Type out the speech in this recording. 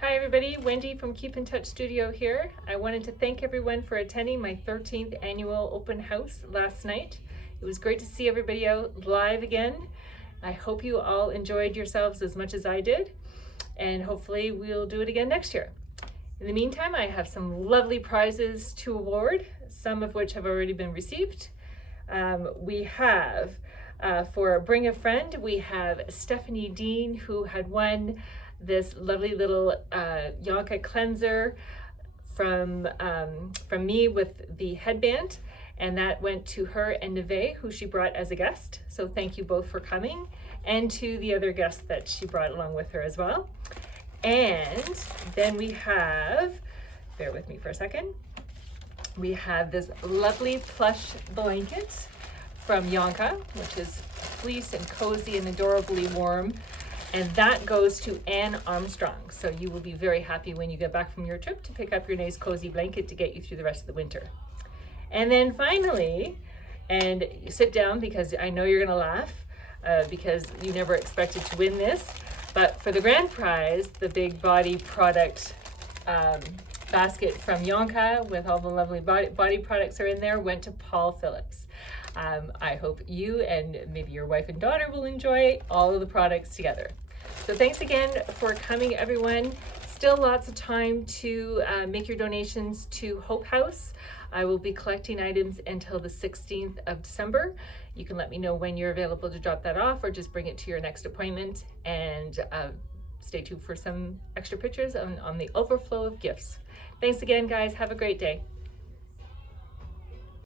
Hi everybody, Wendy from Keep in Touch Studio here. I wanted to thank everyone for attending my 13th annual open house last night. It was great to see everybody out live again. I hope you all enjoyed yourselves as much as I did, and hopefully we'll do it again next year. In the meantime, I have some lovely prizes to award, some of which have already been received. We have, for Bring a Friend, we have Stephanie Dean, who had won this lovely little Yonka cleanser from me with the headband, and that went to her and Neve, who she brought as a guest. So thank you both for coming, and to the other guests that she brought along with her as well. And then we have, bear with me for a second, we have this lovely plush blanket from Yonka, which is fleece and cozy and adorably warm. And that goes to Anne Armstrong. So you will be very happy when you get back from your trip to pick up your nice cozy blanket to get you through the rest of the winter. And then finally, and you sit down because I know you're gonna laugh because you never expected to win this, but for the grand prize, the big body product basket from Yonka with all the lovely body products are in there, went to Paul Phillips. I hope you and maybe your wife and daughter will enjoy all of the products together. So thanks again for coming, everyone. Still lots of time to make your donations to Hope House. I will be collecting items until the 16th of December. You can let me know when you're available to drop that off, or just bring it to your next appointment, and stay tuned for some extra pictures on the overflow of gifts. Thanks again, guys. Have a great day.